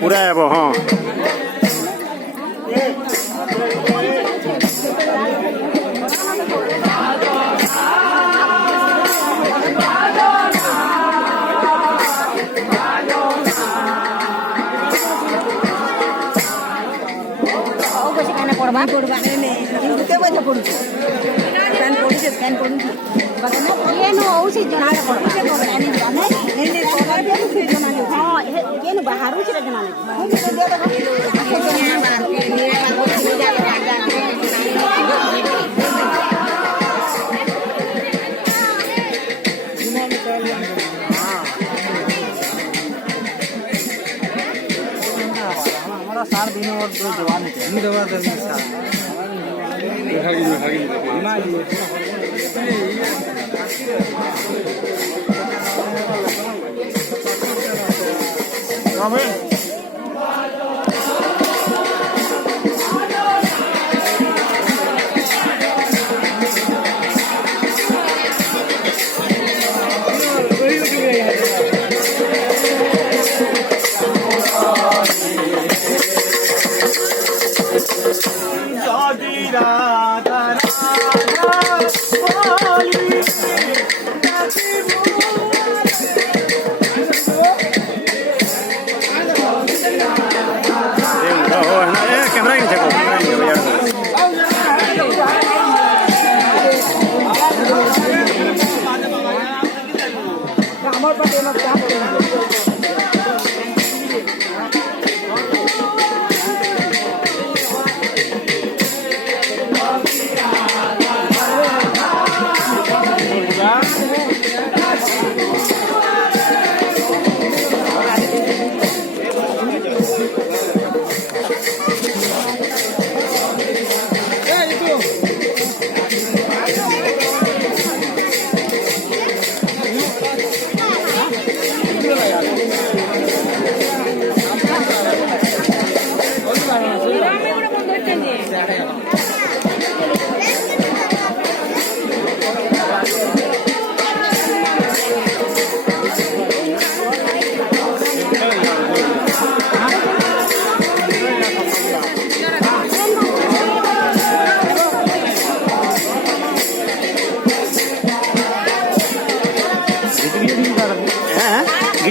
पूरा है वो हाँ ಏನು ಔಷಧಿ ಜನ ಏನು ಹಾರುಚಿರ ಜನ हमारा 7 दिन और 2 जवान है इन दवा देने से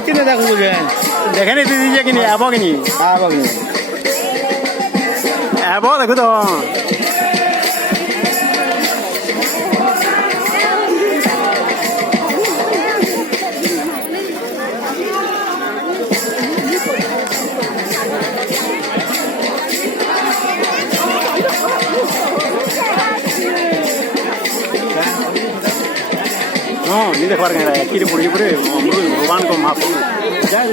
कितने तक हो गए देखे नहीं दीजिए कि नहीं आबो कि नहीं आबो देखो तो हाँ नहीं देख पा रहे हैं कि पूरी पूरे भगवान को महाप्रभु जय